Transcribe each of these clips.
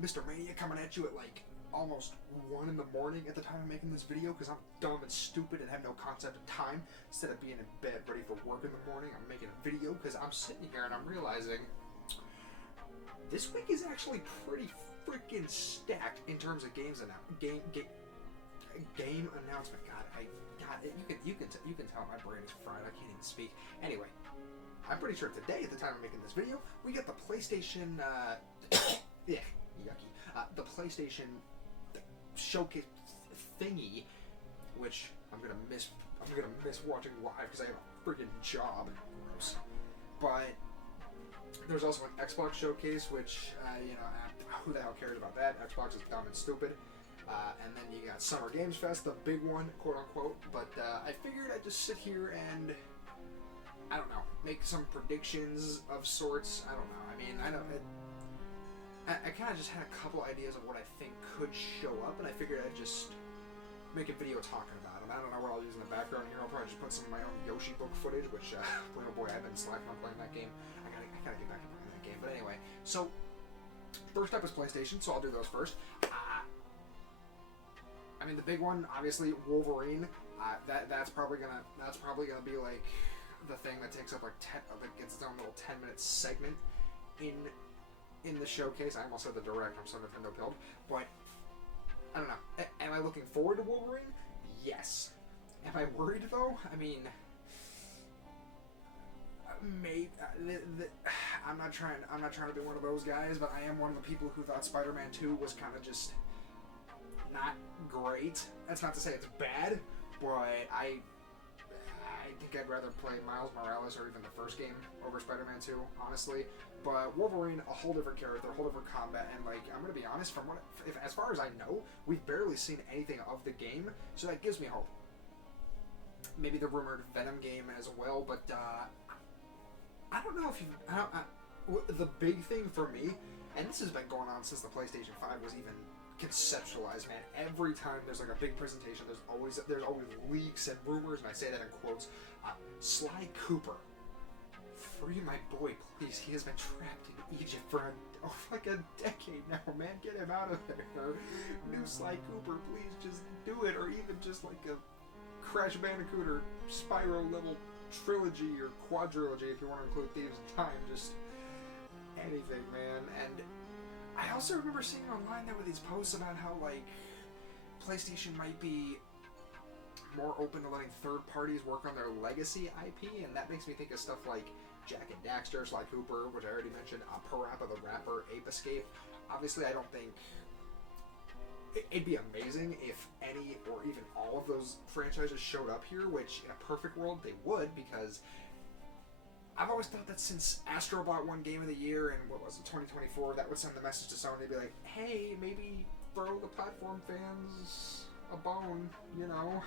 Mr. Mania coming at you at like almost 1 in the morning at the time of making this video because I'm dumb and stupid and have no concept of time. Instead of being in bed ready for work in the morning, I'm making a video because I'm sitting here and I'm realizing this week is actually pretty freaking stacked in terms of game announcement. God, you can tell my brain is fried. I can't even speak. Anyway, I'm pretty sure today, at the time of making this video, we got the PlayStation. Yeah, yucky. The PlayStation showcase thingy, which I'm gonna miss watching live because I have a freaking job. Gross. But there's also an Xbox showcase, which who the hell cares about that? Xbox is dumb and stupid. And then you got Summer Games Fest, the big one, quote unquote. But I figured I'd just sit here and I don't know, make some predictions of sorts. I don't know. I mean, I kind of just had a couple ideas of what I think could show up, and I figured I'd just make a video talking about them. I don't know what I'll use in the background here. I'll probably just put some of my own Yoshi book footage, which, boy oh boy, I've been slacking on playing that game. I gotta get back to playing that game. But anyway, so first up is PlayStation, so I'll do those first. I mean, the big one, obviously, Wolverine. That's probably gonna be like the thing that takes up like that gets its own little 10-minute segment in the showcase. I almost said the direct. I'm so Nintendo pilled, but I don't know. Am I looking forward to Wolverine? Yes. Am I worried though? I mean, maybe. I'm not trying to be one of those guys, but I am one of the people who thought Spider-Man 2 was kind of just not great. That's not to say it's bad, but I think I'd rather play Miles Morales or even the first game over Spider-Man 2, honestly. But Wolverine, a whole different character, a whole different combat, and like I'm gonna be honest, as far as I know, we've barely seen anything of the game, so that gives me hope. Maybe the rumored Venom game as well, but I don't know if the big thing for me, and this has been going on since the PlayStation 5 was even conceptualized, man. Every time there's like a big presentation, there's always leaks and rumors, and I say that in quotes. Sly Cooper, free my boy, please. He has been trapped in Egypt for like a decade now, man. Get him out of there. New Sly Cooper, please just do it, or even just like a Crash Bandicoot or Spyro level trilogy or quadrilogy if you want to include Thieves in Time. Just anything, man. And I also remember seeing online there were these posts about how like PlayStation might be more open to letting third parties work on their legacy IP, and that makes me think of stuff like Jak and Daxter, Sly Cooper, which I already mentioned, Parappa the Rapper, Ape Escape. Obviously, I don't think it'd be amazing if any or even all of those franchises showed up here, which in a perfect world they would, because I've always thought that since Astro Bot won Game of the Year in, 2024, that would send the message to Sony to be like, hey, maybe throw the platform fans a bone, you know?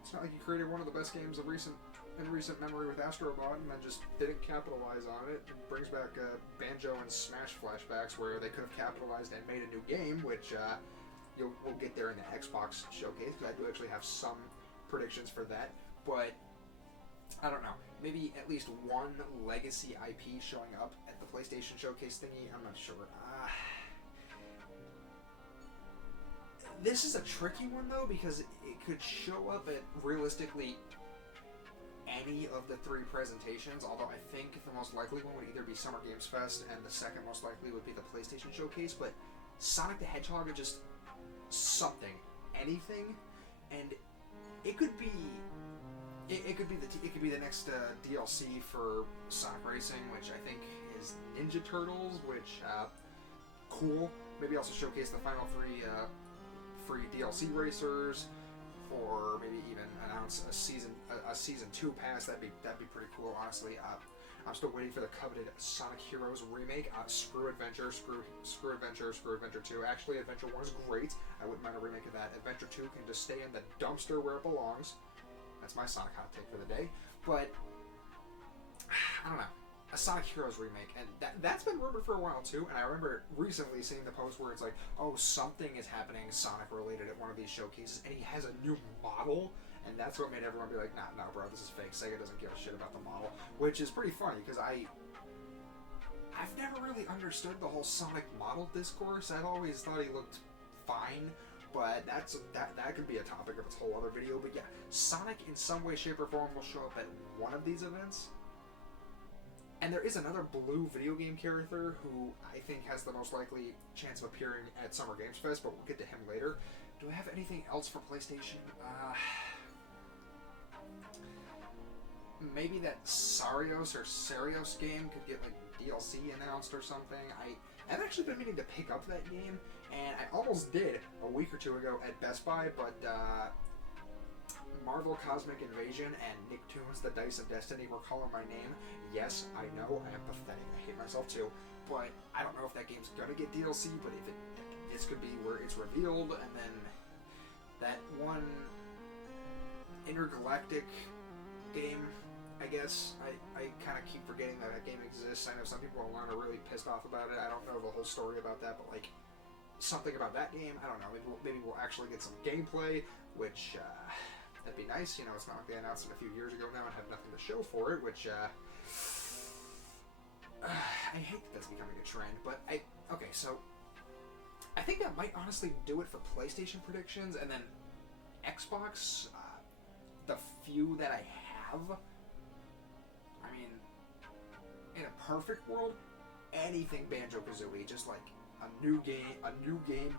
It's not like you created one of the best games in recent memory with Astro Bot and then just didn't capitalize on it. It brings back Banjo and Smash flashbacks where they could have capitalized and made a new game, which we'll get there in the Xbox showcase, because I do actually have some predictions for that. But I don't know, maybe at least one legacy IP showing up at the PlayStation Showcase thingy. I'm not sure. This is a tricky one though, because it could show up at realistically any of the three presentations, although I think the most likely one would either be Summer Games Fest and the second most likely would be the PlayStation Showcase. But Sonic the Hedgehog is just something, anything, and it could be the next DLC for Sonic Racing, which I think is Ninja Turtles, which cool. Maybe also showcase the final three free DLC racers, or maybe even announce a season 2 pass. That'd be pretty cool, honestly. I'm still waiting for the coveted Sonic Heroes remake. Screw Adventure 2. Actually, Adventure 1 is great. I wouldn't mind a remake of that. Adventure 2 can just stay in the dumpster where it belongs. That's my Sonic hot take for the day. But I don't know. A Sonic Heroes remake, and that's been rumored for a while too. And I remember recently seeing the post where it's like, oh, something is happening Sonic related at one of these showcases, and he has a new model, and that's what made everyone be like, nah, no, bro, this is fake. Sega doesn't give a shit about the model, which is pretty funny because I I've never really understood the whole Sonic model discourse. I've always thought he looked fine, but that could be a topic of its whole other video. But yeah, Sonic in some way, shape, or form will show up at one of these events. And there is another blue video game character who I think has the most likely chance of appearing at Summer Games Fest, but we'll get to him later. Do I have anything else for PlayStation? Maybe that Sarios game could get like DLC announced or something. I've actually been meaning to pick up that game, and I almost did a week or two ago at Best Buy, but Marvel Cosmic Invasion and Nicktoons The Dice of Destiny were calling my name. Yes, I know, I am pathetic. I hate myself too, but I don't know if that game's gonna get DLC, but if this could be where it's revealed, and then that one intergalactic game, I guess. I kind of keep forgetting that game exists. I know some people online are really pissed off about it. I don't know the whole story about that, but like something about that game, I don't know. Maybe we'll actually get some gameplay, which that'd be nice. You know, it's not like they announced it a few years ago now and have nothing to show for it, which I hate that that's becoming a trend. But okay, so I think that might honestly do it for PlayStation predictions, and then Xbox, the few that I have. I mean, in a perfect world, anything Banjo-Kazooie, just like a new game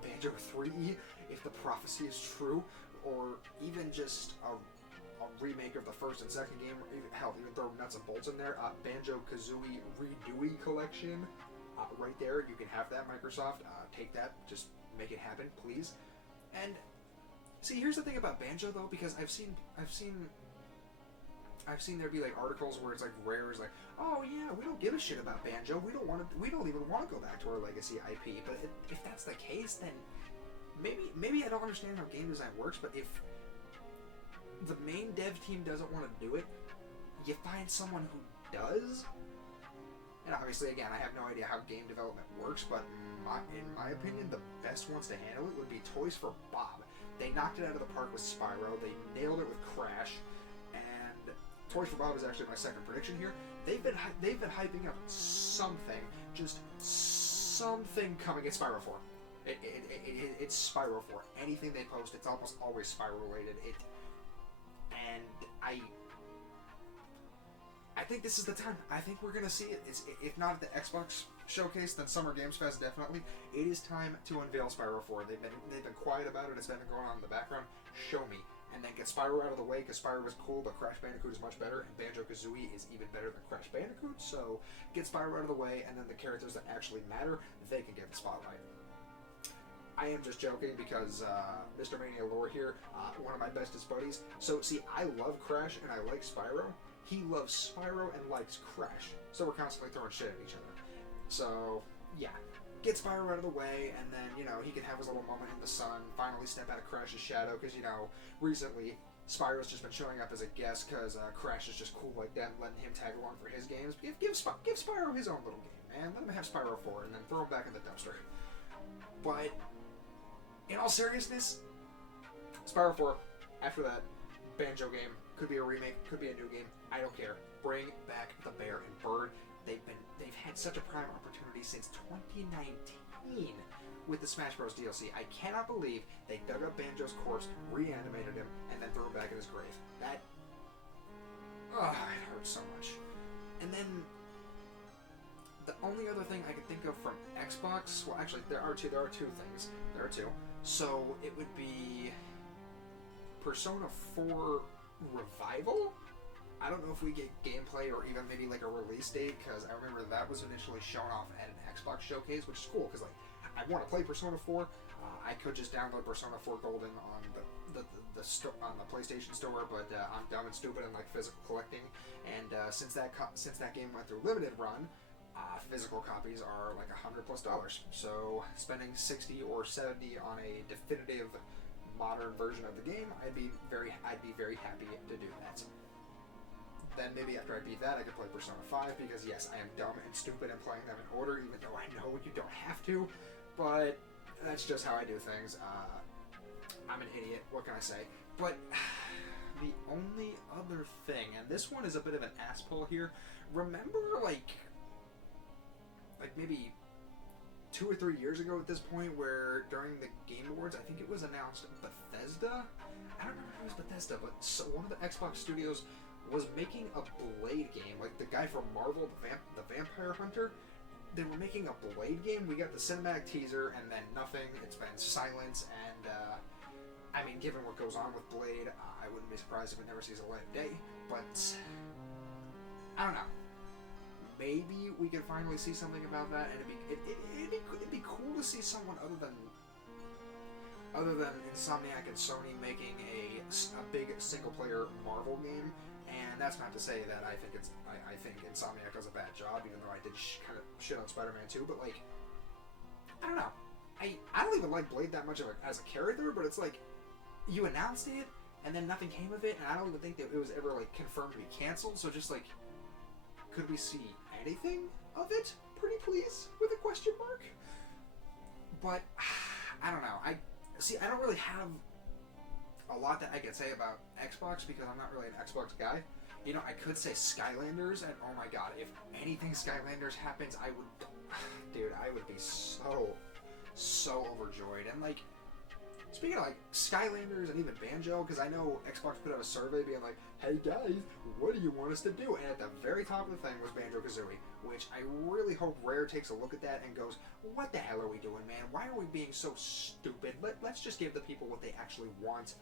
Banjo 3, if the prophecy is true, or even just a remake of the first and second game, or even throw nuts and bolts in there, Banjo-Kazooie Redoey collection, right there, you can have that, Microsoft, take that, just make it happen, please. And, see, here's the thing about Banjo, though, because I've seen there be like articles where it's like Rare is like, oh yeah, we don't give a shit about Banjo. We don't even want to go back to our legacy IP. But if that's the case, then maybe I don't understand how game design works. But if the main dev team doesn't want to do it, you find someone who does. And obviously, again, I have no idea how game development works, but in my opinion, the best ones to handle it would be Toys for Bob. They knocked it out of the park with Spyro. They nailed it with Crash. Toys for Bob is actually my second prediction here. They've been hyping up something coming at Spyro 4. It's Spyro 4. Anything they post, it's almost always Spyro related. And I think this is the time. I think we're gonna see it. If not at the Xbox showcase, then Summer Games Fest definitely. It is time to unveil Spyro 4. They've been quiet about it. It's been going on in the background. Show me. And then get Spyro out of the way, because Spyro is cool, but Crash Bandicoot is much better, and Banjo-Kazooie is even better than Crash Bandicoot, so get Spyro out of the way, and then the characters that actually matter, they can get the spotlight. I am just joking, because Mr. Mania Lore here, one of my bestest buddies, so see, I love Crash, and I like Spyro. He loves Spyro and likes Crash, so we're constantly throwing shit at each other. So, yeah. Get Spyro out of the way, and then, you know, he can have his little moment in the sun, finally step out of Crash's shadow, because, you know, recently, Spyro's just been showing up as a guest, because Crash is just cool like that, letting him tag along for his games. Give Spyro his own little game, man. Let him have Spyro 4, and then throw him back in the dumpster. But, in all seriousness, Spyro 4, after that, Banjo game, could be a remake, could be a new game, I don't care. Bring back the Bear and Bird. They've had such a prime opportunity since 2019 with the Smash Bros. DLC. I cannot believe they dug up Banjo's corpse, reanimated him, and then threw him back in his grave. That... it hurts so much. And then... the only other thing I could think of from Xbox... well, actually, there are two things. There are two. So, it would be... Persona 4 Revival? I don't know if we get gameplay or even maybe like a release date, because I remember that was initially shown off at an Xbox showcase, which is cool, because like, I want to play Persona 4. I could just download Persona 4 Golden on on the PlayStation Store, but I'm dumb and stupid and like physical collecting. And since that game went through limited run, physical copies are like $100+. So spending $60 or $70 on a definitive modern version of the game, I'd be very happy to do that. Then maybe after I beat that, I could play Persona 5, because yes, I am dumb and stupid and playing them in order, even though I know you don't have to, but that's just how I do things. I'm an idiot, what can I say? But the only other thing, and this one is a bit of an ass pull here, remember, like, like maybe 2 or 3 years ago at this point, where during the Game Awards, I think it was announced Bethesda. I don't remember if it was Bethesda, but one of the Xbox studios was making a Blade game. Like the guy from Marvel, the Vampire Hunter, they were making a Blade game. We got the cinematic teaser and then nothing. It's been silence, and I mean, given what goes on with Blade, I wouldn't be surprised if it never sees a light of day. But I don't know. Maybe we can finally see something about that, and it'd be cool to see someone other than Insomniac and Sony making a big single player Marvel game. And that's not to say that I think Insomniac does a bad job, even though I did kind of shit on Spider-Man 2. But like, I don't know. I don't even like Blade that much as a character, but it's like you announced it and then nothing came of it, and I don't even think that it was ever like confirmed to be canceled. So just like, could we see anything of it? Pretty please, with a question mark. But I don't know. I don't really have a lot that I can say about Xbox because I'm not really an Xbox guy. You know, I could say Skylanders, and oh my god, if anything Skylanders happens, I would be so overjoyed. And like, speaking of like Skylanders and even Banjo, because I know Xbox put out a survey being like, hey guys, what do you want us to do? And at the very top of the thing was Banjo-Kazooie, which I really hope Rare takes a look at that and goes, what the hell are we doing, man? Why are we being so stupid? Let's just give the people what they actually want.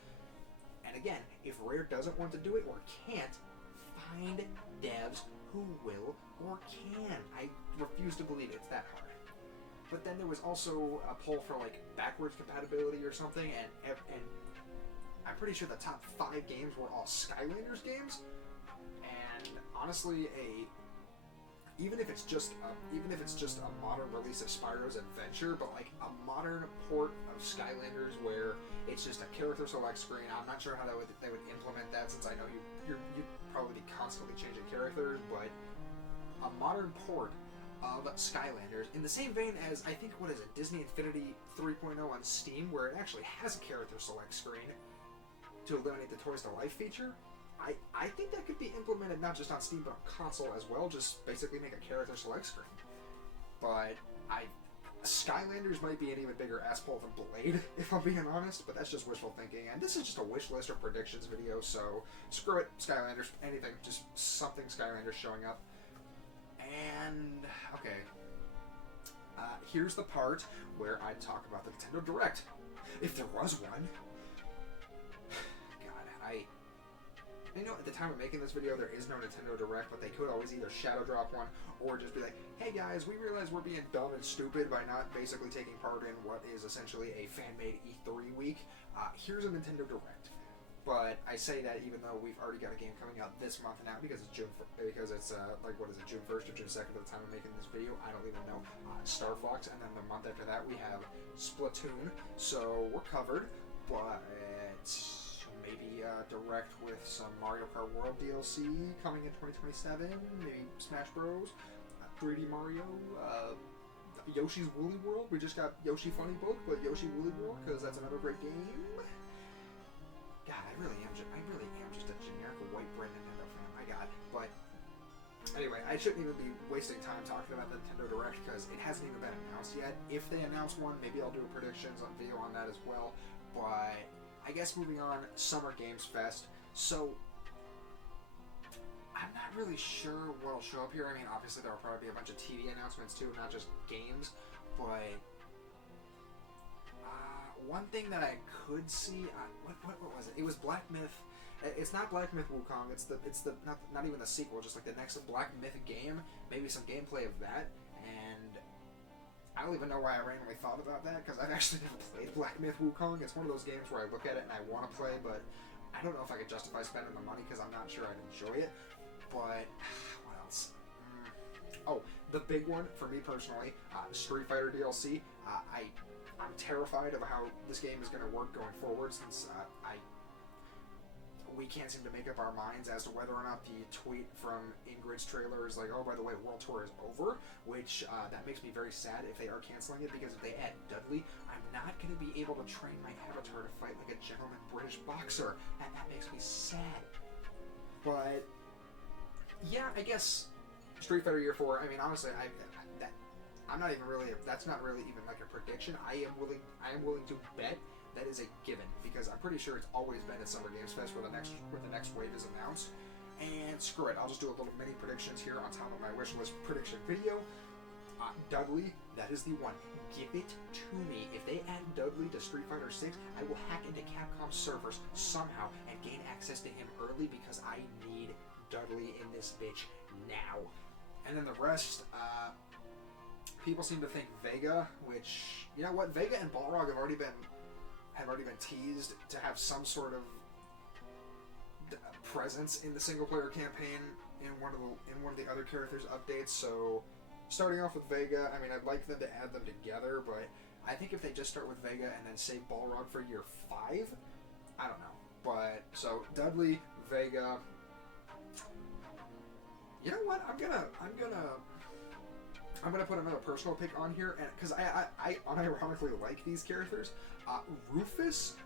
And again, if Rare doesn't want to do it or can't, find devs who will or can. I refuse to believe it's that hard. But then there was also a poll for like backwards compatibility or something, and I'm pretty sure the top 5 games were all Skylanders games. And honestly, even if it's just a modern release of Spyro's Adventure, but like a modern port of Skylanders where it's just a character select screen. I'm not sure how they would implement that, since I know you'd probably be constantly changing characters, but a modern port of Skylanders in the same vein as, I think, what is it, Disney Infinity 3.0 on Steam, where it actually has a character select screen to eliminate the Toys to Life feature. I think that could be implemented not just on Steam but on console as well, just basically make a character select screen. But Skylanders might be an even bigger asshole than Blade, if I'm being honest, but that's just wishful thinking, and this is just a wish list or predictions video, so screw it, Skylanders, anything, just something Skylanders showing up. And, okay, here's the part where I talk about the Nintendo Direct, if there was one. God, I know at the time of making this video there is no Nintendo Direct, but they could always either shadow drop one or just be like, hey guys, we realize we're being dumb and stupid by not basically taking part in what is essentially a fan-made E3 week. Here's a Nintendo Direct. But I say that even though we've already got a game coming out this month now, because it's June 1st or June 2nd at the time of making this video, I don't even know. Star Fox, and then the month after that we have Splatoon, so we're covered. But maybe Direct with some Mario Kart World DLC coming in 2027, maybe Smash Bros, 3D Mario, Yoshi's Woolly World. We just got Yoshi Funny Book, but Yoshi Woolly World, because that's another great game. God, I really am just a generic white bread Nintendo fan, my god. But anyway, I shouldn't even be wasting time talking about the Nintendo Direct because it hasn't even been announced yet. If they announce one, maybe I'll do a predictions on video on that as well. But I guess moving on, Summer Games Fest. So I'm not really sure what'll show up here. I mean, obviously there'll probably be a bunch of TV announcements too, not just games. But one thing that I could see, what was it? It was Black Myth. It's not Black Myth Wukong. It's the not even the sequel. Just like the next Black Myth game. Maybe some gameplay of that. And I don't even know why I randomly thought about that, because I've actually never played Black Myth Wukong. It's one of those games where I look at it and I want to play, but I don't know if I could justify spending the money because I'm not sure I'd enjoy it. But what else? Oh, the big one for me personally, Street Fighter DLC. I'm terrified of how this game is going to work going forward, since we can't seem to make up our minds as to whether or not the tweet from Ingrid's trailer is like, oh, by the way, World Tour is over, which that makes me very sad if they are canceling it, because if they add Dudley, I'm not going to be able to train my avatar to fight like a gentleman British boxer, and that makes me sad. But yeah, I guess Street Fighter Year 4, I mean, honestly, I'm not even really. That's not really even like a prediction. I am willing to bet that is a given because I'm pretty sure it's always been at Summer Games Fest where the next wave is announced. And screw it, I'll just do a little mini predictions here on top of my wish list prediction video. Dudley, that is the one. Give it to me. If they add Dudley to Street Fighter 6, I will hack into Capcom servers somehow and gain access to him early because I need Dudley in this bitch now. And then the rest, people seem to think Vega, which, you know what, Vega and Balrog have already been teased to have some sort of presence in the single player campaign in one of the other characters' updates. So starting off with Vega, I mean, I'd like them to add them together, but I think if they just start with Vega and then save Balrog for year 5, I don't know. But so Dudley, Vega. You know what? I'm gonna put another personal pick on here, and because I unironically like these characters, Rufus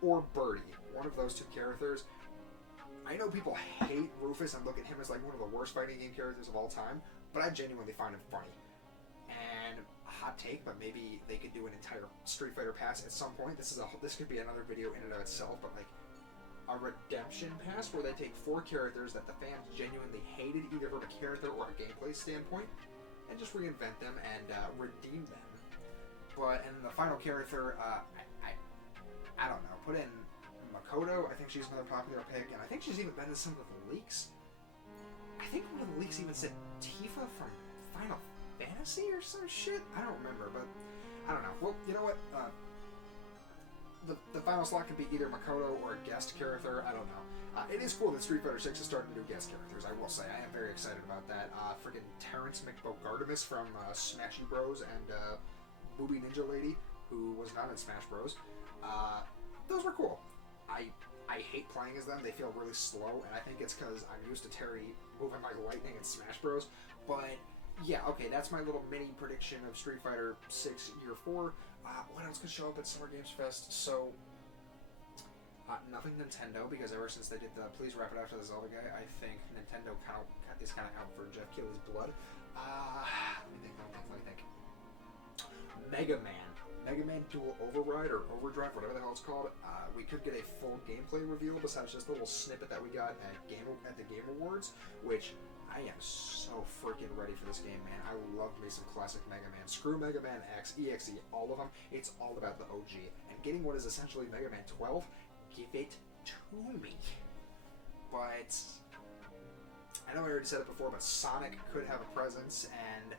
or Birdie, one of those two characters. I know people hate Rufus and look at him as like one of the worst fighting game characters of all time, but I genuinely find him funny. And a hot take, but maybe they could do an entire Street Fighter pass at some point. This could be another video in and of itself, but like a redemption pass where they take 4 characters that the fans genuinely hated, either from a character or a gameplay standpoint, and just reinvent them and redeem them. But and the final character, I don't know. Put in Makoto. I think she's another popular pick, and I think she's even been in some of the leaks. I think one of the leaks even said Tifa from Final Fantasy or some shit. I don't remember, but I don't know. Well, you know what? The final slot could be either Makoto or a guest character. I don't know. It is cool that Street Fighter 6 is starting to do guest characters. I will say, I am very excited about that. Freaking Terrence McBogartimus from Smashy Bros and Booby Ninja Lady, who was not in Smash Bros. Those were cool. I hate playing as them. They feel really slow, and I think it's because I'm used to Terry moving like lightning in Smash Bros. But yeah, okay, that's my little mini prediction of Street Fighter 6 Year 4. What else could show up at Summer Games Fest? So, nothing Nintendo, because ever since they did the Please Wrap It After the Zelda guy, I think Nintendo is kind of out for Jeff Keighley's blood. Let me think. Mega Man Dual Override or Overdrive, whatever the hell it's called. We could get a full gameplay reveal besides just the little snippet that we got at the Game Awards, which I am so freaking ready for this game, man. I love me some classic Mega Man. Screw Mega Man X, EXE, all of them. It's all about the OG. And getting what is essentially Mega Man 12, give it to me. But I know I already said it before, but Sonic could have a presence, and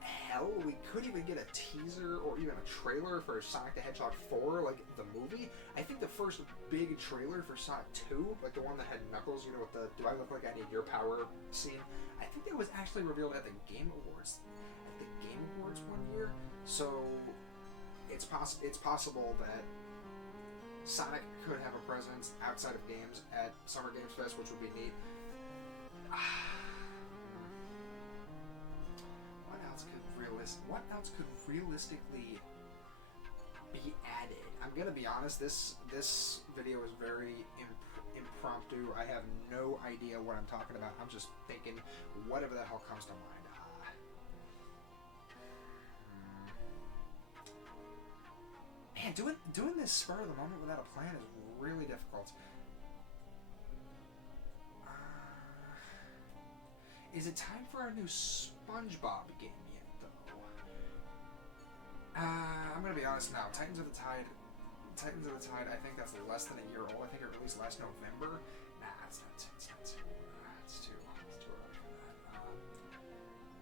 hell, we could even get a teaser or even a trailer for Sonic the Hedgehog 4, like the movie. I think the first big trailer for Sonic 2, like the one that had Knuckles, you know, with the "Do I look like I need your power" scene, I think that was actually revealed at the Game Awards. One year. So it's possible that Sonic could have a presence outside of games at Summer Games Fest, which would be neat. What else could realistically be added? I'm gonna be honest. This video is very impromptu. I have no idea what I'm talking about. I'm just thinking whatever the hell comes to mind. Man, doing this spur of the moment without a plan is really difficult. Is it time for a new SpongeBob game yet, though? I'm gonna be honest now. Titans of the Tide, I think that's less than a year old. I think it released last November. Nah, it's too early for that.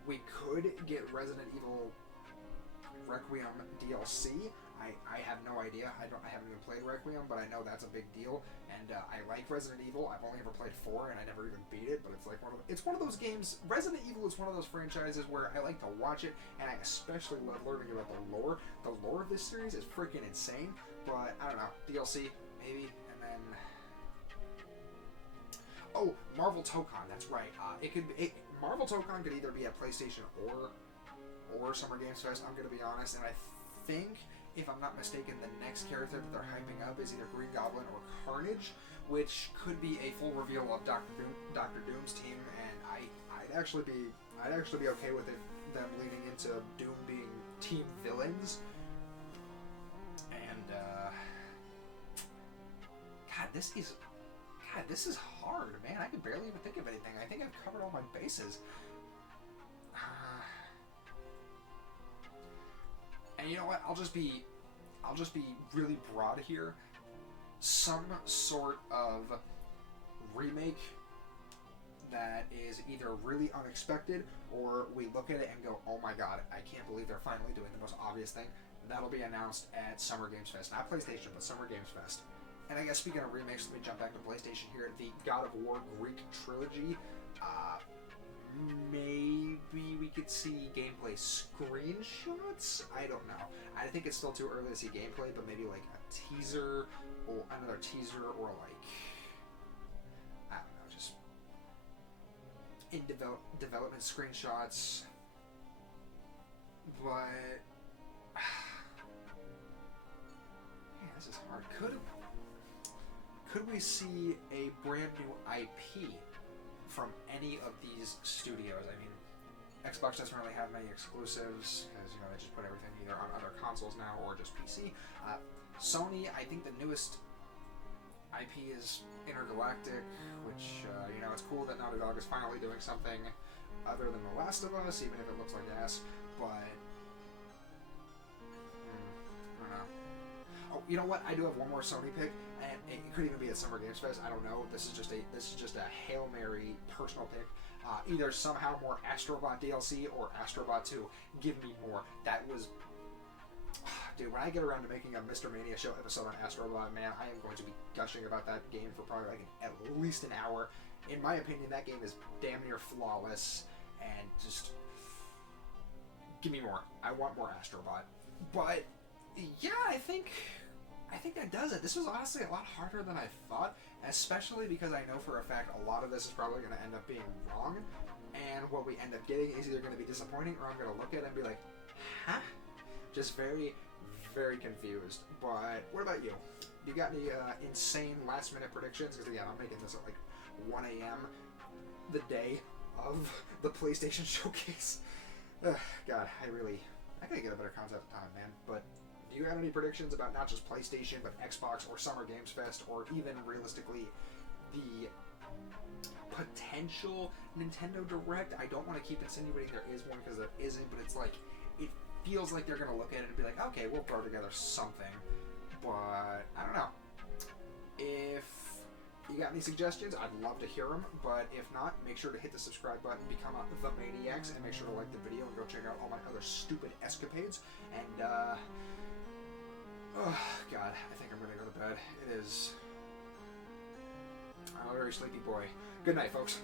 We could get Resident Evil Requiem DLC. I have no idea. I haven't even played Requiem, but I know that's a big deal. And I like Resident Evil. I've only ever played 4, and I never even beat it. But it's like it's one of those games. Resident Evil is one of those franchises where I like to watch it, and I especially love learning about the lore. The lore of this series is freaking insane. But I don't know, DLC maybe, and then Marvel Tokon. That's right. Marvel Tokon could either be at PlayStation or Summer Games Fest. I'm gonna be honest, and I think, if I'm not mistaken, the next character that they're hyping up is either Green Goblin or Carnage, which could be a full reveal of Doctor Doom's team, and I'd actually be okay with it them leading into Doom being team villains. And God, this is hard, man. I can barely even think of anything. I think I've covered all my bases. And you know what? I'll just be really broad here. Some sort of remake that is either really unexpected, or we look at it and go, oh my god, I can't believe they're finally doing the most obvious thing. That'll be announced at Summer Games Fest. Not PlayStation, but Summer Games Fest. And I guess speaking of remakes, let me jump back to PlayStation here. The God of War Greek trilogy. Maybe we could see gameplay screenshots? I don't know. I think it's still too early to see gameplay, but maybe like a teaser, or another teaser, or like, I don't know, just in development screenshots. But man, this is hard. Could we see a brand new IP from any of these studios? I mean, Xbox doesn't really have many exclusives, because, you know, they just put everything either on other consoles now or just PC. Sony, I think the newest IP is Intergalactic, which, you know, it's cool that Naughty Dog is finally doing something other than The Last of Us, even if it looks like ass, but I don't know. Oh, you know what? I do have one more Sony pick, and it could even be at Summer Games Fest. I don't know. This is just a Hail Mary personal pick. Either somehow more Astrobot DLC or Astrobot 2. Give me more. That was, dude. When I get around to making a Mr. Mania show episode on Astrobot, man, I am going to be gushing about that game for probably like at least an hour. In my opinion, that game is damn near flawless, and just give me more. I want more Astrobot. But yeah, I think that does it. This was honestly a lot harder than I thought, especially because I know for a fact a lot of this is probably going to end up being wrong, and what we end up getting is either going to be disappointing, or I'm going to look at it and be like, huh? Just very, very confused. But what about you? You got any insane last-minute predictions? Because again, I'm making this at like 1 a.m. the day of the PlayStation Showcase. God, I gotta get a better concept of time, man. But do you have any predictions about not just PlayStation, but Xbox or Summer Games Fest, or even realistically the potential Nintendo Direct? I don't want to keep insinuating there is one, because there isn't, but it's like, it feels like they're going to look at it and be like, okay, we'll throw together something. But I don't know. If you got any suggestions, I'd love to hear them. But if not, make sure to hit the subscribe button, become a The Maniacs, and make sure to like the video and go check out all my other stupid escapades. And, oh, God, I think I'm going to go to bed. It is... I'm a very sleepy boy. Good night, folks.